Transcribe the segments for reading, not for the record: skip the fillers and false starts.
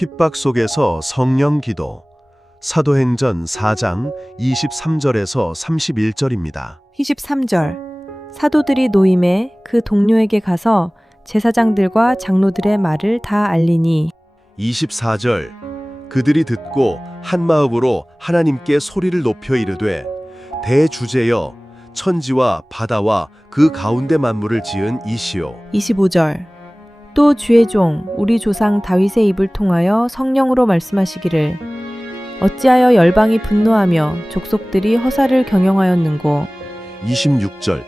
핍박 속에서 성령 기도. 사도행전 4장 23절에서 31절입니다. 23절 사도들이 노임에 그 동료에게 가서 제사장들과 장로들의 말을 다 알리니 24절 그들이 듣고 한 마음으로 하나님께 소리를 높여 이르되 대주제여 천지와 바다와 그 가운데 만물을 지은 이시요 25절 또 주의 종 우리 조상 다윗의 입을 통하여 성령으로 말씀하시기를 어찌하여 열방이 분노하며 족속들이 허사를 경영하였는고 26절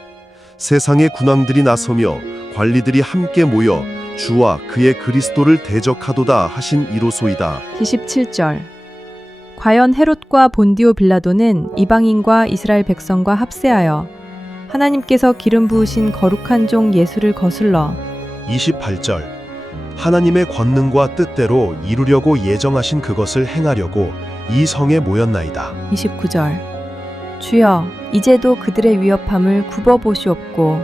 세상의 군왕들이 나서며 관리들이 함께 모여 주와 그의 그리스도를 대적하도다 하신 이로소이다. 27절 과연 헤롯과 본디오 빌라도는 이방인과 이스라엘 백성과 합세하여 하나님께서 기름 부으신 거룩한 종 예수를 거슬러 28절 하나님의 권능과 뜻대로 이루려고 예정하신 그것을 행하려고 이 성에 모였나이다. 29절 주여 이제도 그들의 위협함을 굽어보시옵고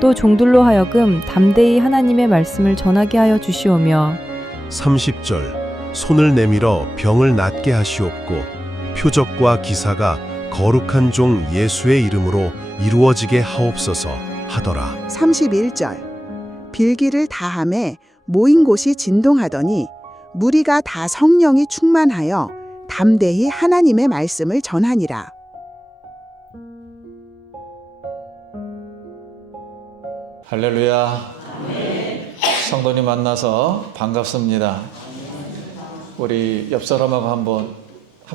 또 종들로 하여금 담대히 하나님의 말씀을 전하게 하여 주시오며 30절 손을 내밀어 병을 낫게 하시옵고 표적과 기사가 거룩한 종 예수의 이름으로 이루어지게 하옵소서 하더라. 31절 빌기를 다함에 모인 곳이 진동하더니 무리가 다 성령이 충만하여 담대히 하나님의 말씀을 전하니라. 할렐루야. 성도님 만나서 반갑습니다. 우리 옆 사람하고 한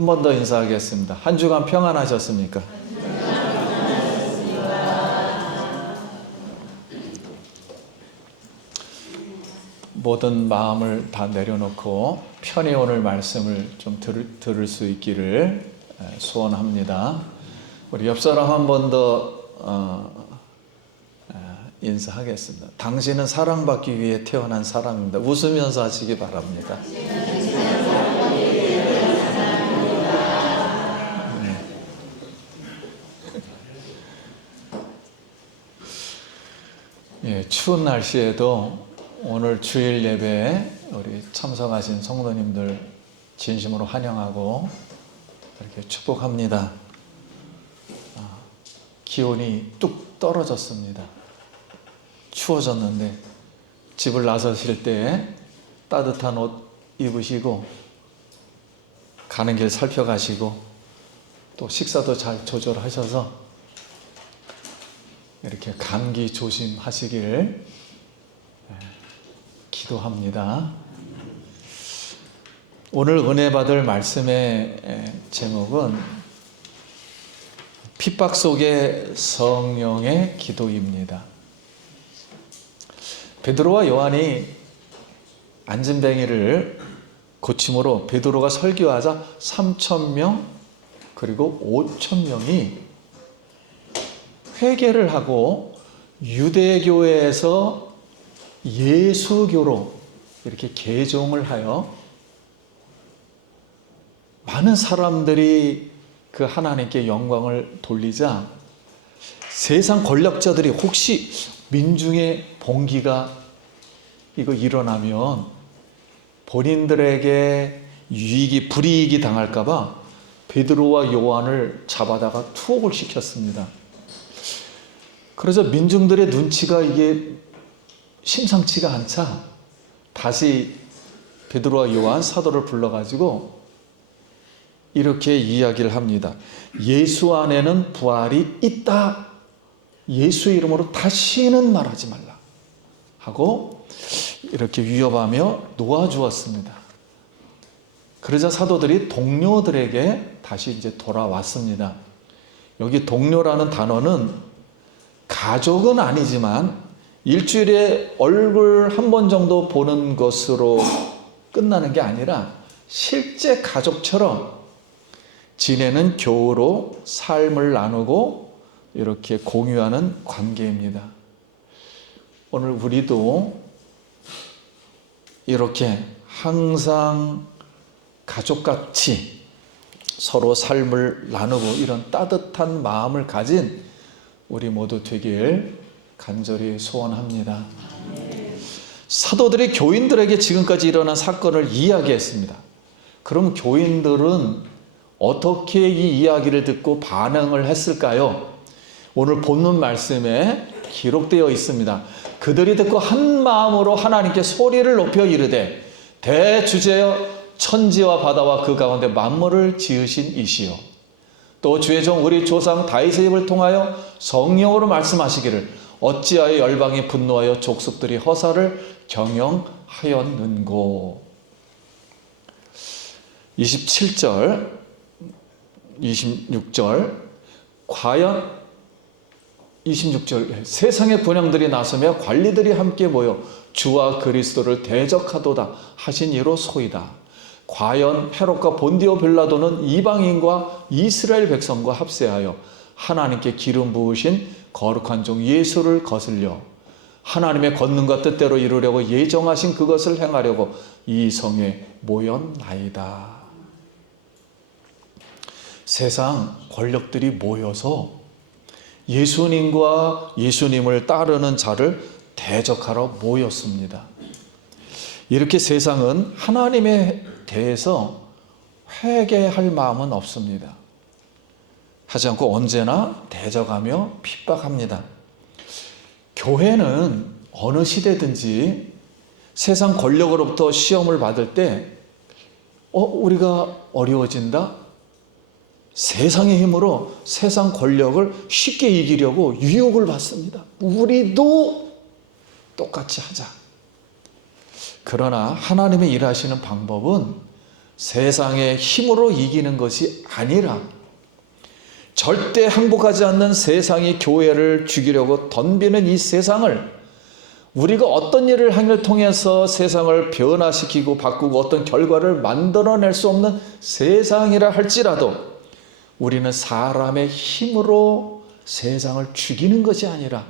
번 더 인사하겠습니다. 한 주간 평안하셨습니까? 모든 마음을 다 내려놓고 편히 오늘 말씀을 좀 들을 수 있기를 소원합니다. 우리 옆 사람 한 번 더 인사하겠습니다. 당신은 사랑받기 위해 태어난 사람입니다. 웃으면서 하시기 바랍니다. 예, 추운 날씨에도 오늘 주일 예배에 우리 참석하신 성도님들 진심으로 환영하고 이렇게 축복합니다. 기온이 뚝 떨어졌습니다. 추워졌는데 집을 나서실 때 따뜻한 옷 입으시고 가는 길 살펴가시고 또 식사도 잘 조절하셔서 이렇게 감기 조심하시길 기도합니다. 오늘 은혜 받을 말씀의 제목은 핍박 속의 성령의 기도입니다. 베드로와 요한이 안진뱅이를 고침으로 베드로가 설교하자 3,000명 그리고 5,000명이 회개를 하고 유대교회에서 예수교로 이렇게 개종을 하여 많은 사람들이 그 하나님께 영광을 돌리자 세상 권력자들이 혹시 민중의 봉기가 이거 일어나면 본인들에게 불이익이 당할까 봐 베드로와 요한을 잡아다가 투옥을 시켰습니다. 그래서 민중들의 눈치가 이게 심상치가 않자 다시 베드로와 요한 사도를 불러가지고 이렇게 이야기를 합니다. 예수 안에는 부활이 있다. 예수 이름으로 다시는 말하지 말라 하고 이렇게 위협하며 놓아주었습니다. 그러자 사도들이 동료들에게 다시 이제 돌아왔습니다. 여기 동료라는 단어는 가족은 아니지만 일주일에 얼굴 한 번 정도 보는 것으로 끝나는 게 아니라 실제 가족처럼 지내는 교우로 삶을 나누고 이렇게 공유하는 관계입니다. 오늘 우리도 이렇게 항상 가족같이 서로 삶을 나누고 이런 따뜻한 마음을 가진 우리 모두 되길 간절히 소원합니다. 사도들이 교인들에게 지금까지 일어난 사건을 이야기했습니다. 그럼 교인들은 어떻게 이 이야기를 듣고 반응을 했을까요? 오늘 본문 말씀에 기록되어 있습니다. 그들이 듣고 한 마음으로 하나님께 소리를 높여 이르되 대주제여 천지와 바다와 그 가운데 만물을 지으신 이시여 또 주의 종 우리 조상 다윗의 입을 통하여 성령으로 말씀하시기를 어찌하여 열방이 분노하여 족속들이 허사를 경영하였는고. 27절 26절 과연 26절 세상의 본영들이 나서며 관리들이 함께 모여 주와 그리스도를 대적하도다 하신 이로 소이다. 과연 헤롯과 본디오 빌라도는 이방인과 이스라엘 백성과 합세하여 하나님께 기름 부으신 거룩한 종 예수를 거슬려 하나님의 권능과 뜻대로 이루려고 예정하신 그것을 행하려고 이 성에 모였나이다. 세상 권력들이 모여서 예수님과 예수님을 따르는 자를 대적하러 모였습니다. 이렇게 세상은 하나님에 대해서 회개할 마음은 없습니다. 하지 않고 언제나 대적하며 핍박합니다. 교회는 어느 시대든지 세상 권력으로부터 시험을 받을 때 우리가 어려워진다? 세상의 힘으로 세상 권력을 쉽게 이기려고 유혹을 받습니다. 우리도 똑같이 하자. 그러나 하나님의 일하시는 방법은 세상의 힘으로 이기는 것이 아니라 절대 행복하지 않는 세상이 교회를 죽이려고 덤비는 이 세상을 우리가 어떤 일을 행을 통해서 세상을 변화시키고 바꾸고 어떤 결과를 만들어낼 수 없는 세상이라 할지라도 우리는 사람의 힘으로 세상을 죽이는 것이 아니라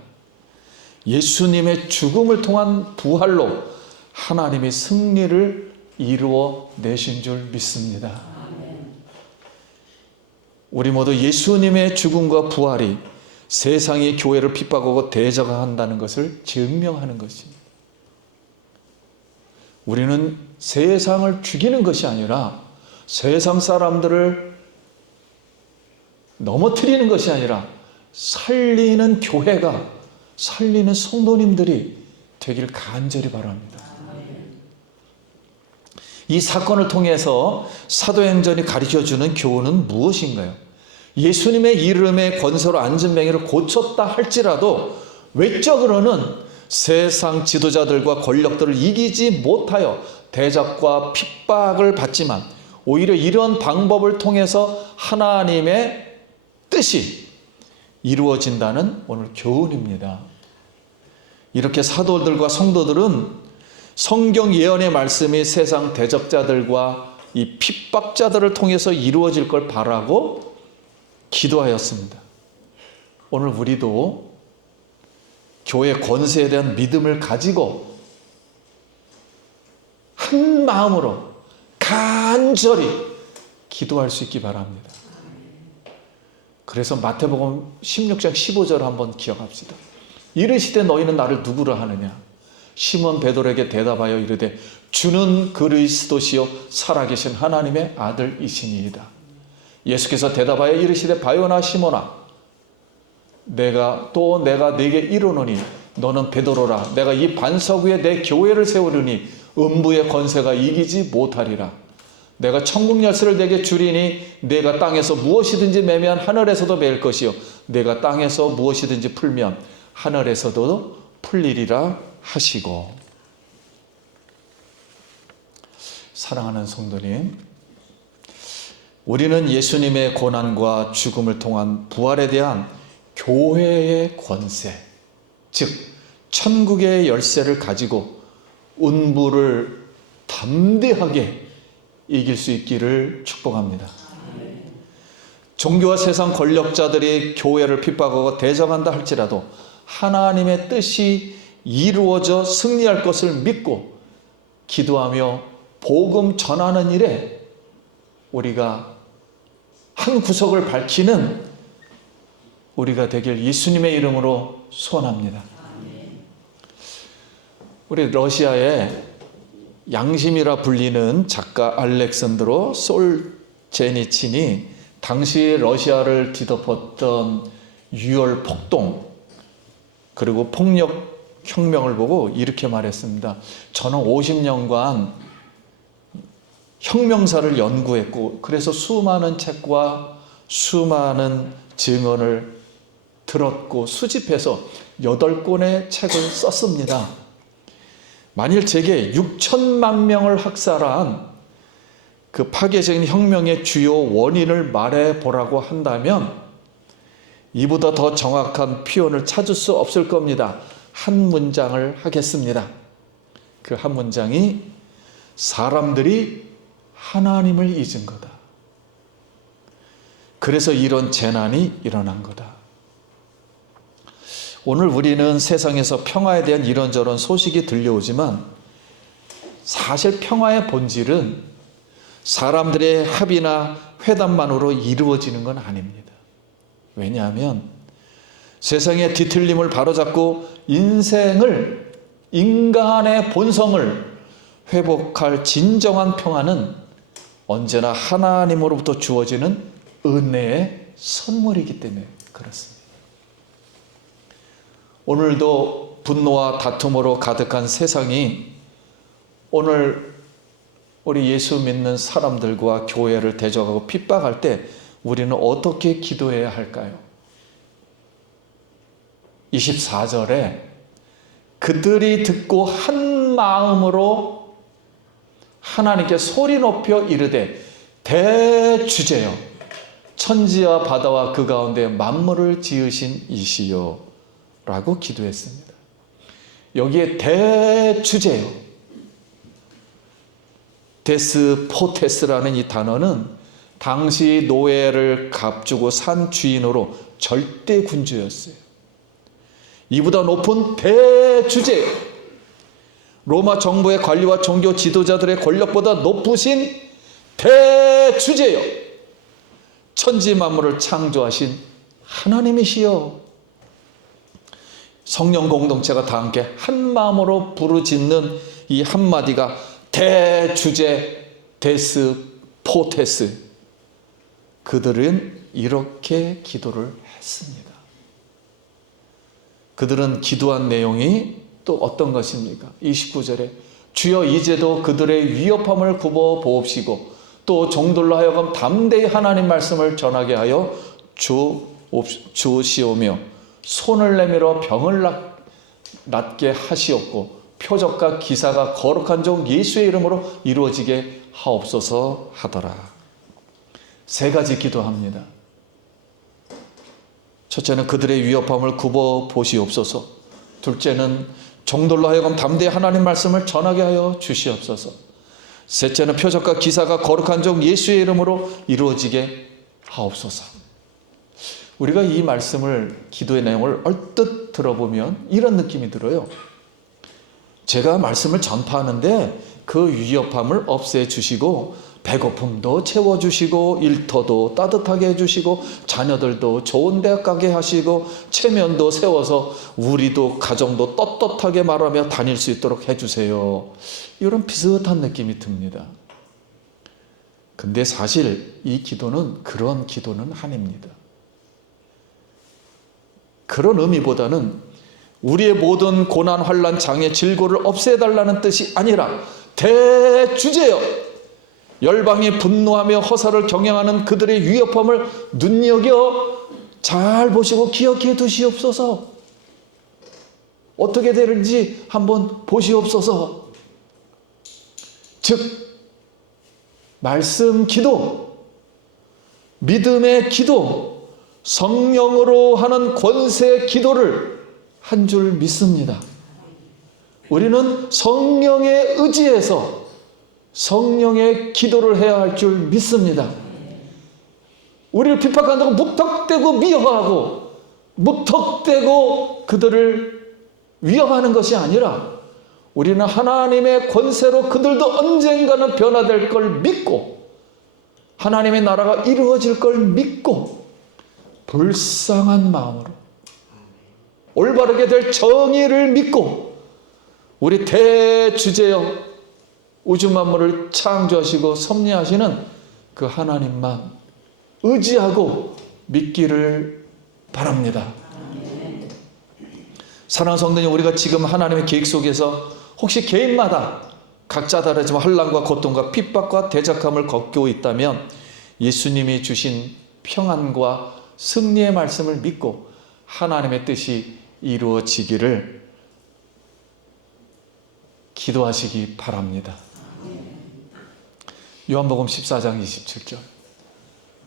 예수님의 죽음을 통한 부활로 하나님의 승리를 이루어 내신 줄 믿습니다. 우리 모두 예수님의 죽음과 부활이 세상이 교회를 핍박하고 대적한다는 것을 증명하는 것입니다. 우리는 세상을 죽이는 것이 아니라 세상 사람들을 넘어뜨리는 것이 아니라 살리는 교회가 살리는 성도님들이 되길 간절히 바랍니다. 이 사건을 통해서 사도행전이 가르쳐주는 교훈은 무엇인가요? 예수님의 이름의 권세로 안진뱅이를 고쳤다 할지라도 외적으로는 세상 지도자들과 권력들을 이기지 못하여 대적과 핍박을 받지만 오히려 이런 방법을 통해서 하나님의 뜻이 이루어진다는 오늘 교훈입니다. 이렇게 사도들과 성도들은 성경 예언의 말씀이 세상 대적자들과 이 핍박자들을 통해서 이루어질 걸 바라고 기도하였습니다. 오늘 우리도 교회 권세에 대한 믿음을 가지고 한 마음으로 간절히 기도할 수 있기 바랍니다. 그래서 마태복음 16장 15절을 한번 기억합시다. 이르시되 너희는 나를 누구라 하느냐? 시몬 베드로에게 대답하여 이르되 주는 그리스도시요 살아계신 하나님의 아들이시니이다. 예수께서 대답하여 이르시되 바요나 시몬아 내가 네게 이르노니 너는 베드로라. 내가 이 반석 위에 내 교회를 세우리니 음부의 권세가 이기지 못하리라. 내가 천국 열쇠를 내게 주리니 내가 땅에서 무엇이든지 매면 하늘에서도 매일 것이요 내가 땅에서 무엇이든지 풀면 하늘에서도 풀리리라 하시고. 사랑하는 성도님, 우리는 예수님의 고난과 죽음을 통한 부활에 대한 교회의 권세, 즉 천국의 열쇠를 가지고 음부를 담대하게 이길 수 있기를 축복합니다. 종교와 세상 권력자들이 교회를 핍박하고 대적한다 할지라도 하나님의 뜻이 이루어져 승리할 것을 믿고 기도하며 복음 전하는 일에 우리가 한 구석을 밝히는 우리가 되길 예수님의 이름으로 소원합니다. 우리 러시아의 양심이라 불리는 작가 알렉산드로 솔제니친이 당시 러시아를 뒤덮었던 유혈 폭동 그리고 폭력 혁명을 보고 이렇게 말했습니다. 저는 50년간 혁명사를 연구했고 그래서 수많은 책과 수많은 증언을 들었고 수집해서 8권의 책을 썼습니다. 만일 제게 6천만 명을 학살한 그 파괴적인 혁명의 주요 원인을 말해보라고 한다면 이보다 더 정확한 표현을 찾을 수 없을 겁니다. 한 문장을 하겠습니다. 그 한 문장이 사람들이 하나님을 잊은 거다. 그래서 이런 재난이 일어난 거다. 오늘 우리는 세상에서 평화에 대한 이런저런 소식이 들려오지만 사실 평화의 본질은 사람들의 합의나 회담만으로 이루어지는 건 아닙니다. 왜냐하면 세상의 뒤틀림을 바로잡고 인간의 본성을 회복할 진정한 평화는 언제나 하나님으로부터 주어지는 은혜의 선물이기 때문에 그렇습니다. 오늘도 분노와 다툼으로 가득한 세상이 오늘 우리 예수 믿는 사람들과 교회를 대적하고 핍박할 때 우리는 어떻게 기도해야 할까요? 24절에 그들이 듣고 한 마음으로 하나님께 소리 높여 이르되 대주제여 천지와 바다와 그 가운데 만물을 지으신 이시여 라고 기도했습니다. 여기에 대주제요. 데스포테스라는 이 단어는 당시 노예를 값주고 산 주인으로 절대 군주였어요. 이보다 높은 대주제요. 로마 정부의 관리와 종교 지도자들의 권력보다 높으신 대주제요. 천지 만물을 창조하신 하나님이시여. 성령 공동체가 다 함께 한 마음으로 부르짖는 이 한마디가 대주제 데스포테스. 그들은 이렇게 기도를 했습니다. 그들은 기도한 내용이 또 어떤 것입니까? 29절에 주여 이제도 그들의 위협함을 굽어 보옵시고 또 종들로 하여금 담대히 하나님 말씀을 전하게 하여 주시오며 손을 내밀어 병을 낫게 하시옵고 표적과 기사가 거룩한 종 예수의 이름으로 이루어지게 하옵소서 하더라. 3가지 기도합니다. 첫째는 그들의 위협함을 굽어 보시옵소서. 둘째는 종들로 하여금 담대히 하나님 말씀을 전하게 하여 주시옵소서. 셋째는 표적과 기사가 거룩한 종 예수의 이름으로 이루어지게 하옵소서. 우리가 이 말씀을, 기도의 내용을 얼뜻 들어보면 이런 느낌이 들어요. 제가 말씀을 전파하는데 그 위협함을 없애주시고 배고픔도 채워주시고 일터도 따뜻하게 해주시고 자녀들도 좋은 대학 가게 하시고 체면도 세워서 우리도 가정도 떳떳하게 말하며 다닐 수 있도록 해주세요. 이런 비슷한 느낌이 듭니다. 근데 사실 이 기도는 그런 기도는 아닙니다. 그런 의미보다는 우리의 모든 고난, 환난, 장애, 질고를 없애달라는 뜻이 아니라 대주제여 열방이 분노하며 허사를 경영하는 그들의 위협함을 눈여겨 잘 보시고 기억해 두시옵소서. 어떻게 되는지 한번 보시옵소서. 즉 말씀 기도, 믿음의 기도, 성령으로 하는 권세 기도를 한 줄 믿습니다. 우리는 성령에 의지해서 성령의 기도를 해야 할 줄 믿습니다. 우리를 핍박한다고 무턱대고 미워하고 무턱대고 그들을 위협하는 것이 아니라 우리는 하나님의 권세로 그들도 언젠가는 변화될 걸 믿고 하나님의 나라가 이루어질 걸 믿고 불쌍한 마음으로 올바르게 될 정의를 믿고 우리 대주제여 우주 만물을 창조하시고 섭리하시는 그 하나님만 의지하고 믿기를 바랍니다. 사랑하는 성도님, 우리가 지금 하나님의 계획 속에서 혹시 개인마다 각자 다르지만 환난과 고통과 핍박과 대적함을 겪고 있다면 예수님이 주신 평안과 승리의 말씀을 믿고 하나님의 뜻이 이루어지기를 기도하시기 바랍니다. 요한복음 14장 27절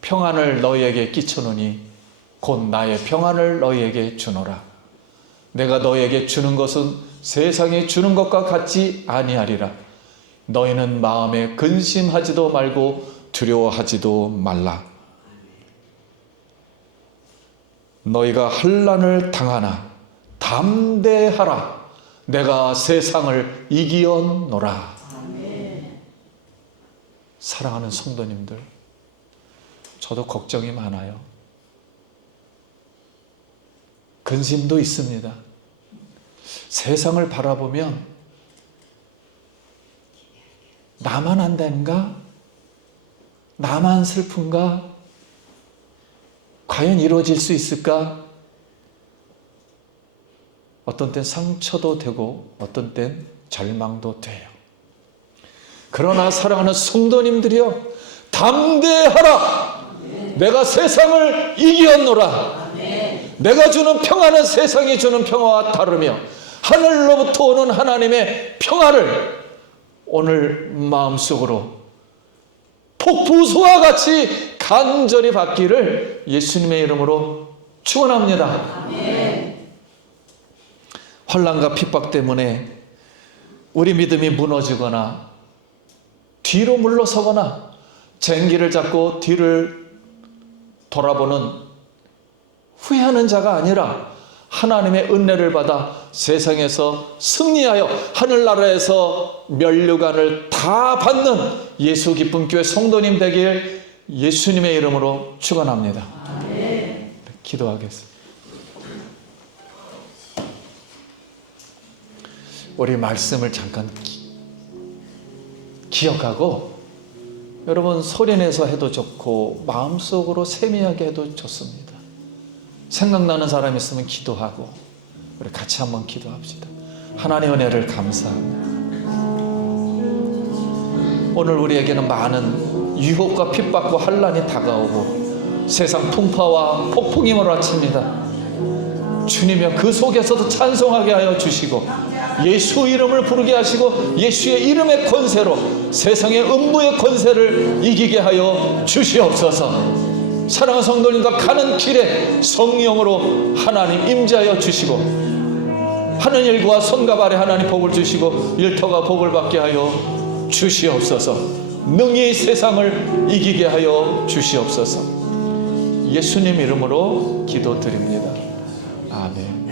평안을 너희에게 끼쳐노니 곧 나의 평안을 너희에게 주노라. 내가 너희에게 주는 것은 세상에 주는 것과 같지 아니하리라. 너희는 마음에 근심하지도 말고 두려워하지도 말라. 너희가 환난을 당하나 담대하라. 내가 세상을 이기었노라. 사랑하는 성도님들, 저도 걱정이 많아요. 근심도 있습니다. 세상을 바라보면 나만 안된가? 나만 슬픈가? 과연 이루어질 수 있을까? 어떤 땐 상처도 되고 어떤 땐 절망도 돼요. 그러나 사랑하는 성도님들이여, 담대하라. 내가 세상을 이기었노라. 내가 주는 평화는 세상이 주는 평화와 다르며 하늘로부터 오는 하나님의 평화를 오늘 마음속으로 폭포수와 같이 간절히 받기를 예수님의 이름으로 축원합니다. 환난과 핍박 때문에 우리 믿음이 무너지거나 뒤로 물러서거나 쟁기를 잡고 뒤를 돌아보는 후회하는 자가 아니라 하나님의 은혜를 받아 세상에서 승리하여 하늘나라에서 면류관을 다 받는 예수 기쁨 교회 성도님 되길 예수님의 이름으로 축원합니다. 기도하겠습니다. 우리 말씀을 잠깐 기억하고 여러분 소리내서 해도 좋고 마음속으로 세미하게 해도 좋습니다. 생각나는 사람 있으면 기도하고 우리 같이 한번 기도합시다. 하나님의 은혜를 감사합니다. 오늘 우리에게는 많은 유혹과 핍박과 환난이 다가오고 세상 풍파와 폭풍이 몰아칩니다. 주님이여, 그 속에서도 찬송하게 하여 주시고 예수 이름을 부르게 하시고 예수의 이름의 권세로 세상의 음부의 권세를 이기게 하여 주시옵소서. 사랑하는 성도님과 가는 길에 성령으로 하나님 임재하여 주시고 하는 일과 손과 발에 하나님 복을 주시고 일터가 복을 받게 하여 주시옵소서. 능히 세상을 이기게 하여 주시옵소서. 예수님 이름으로 기도드립니다. 아멘.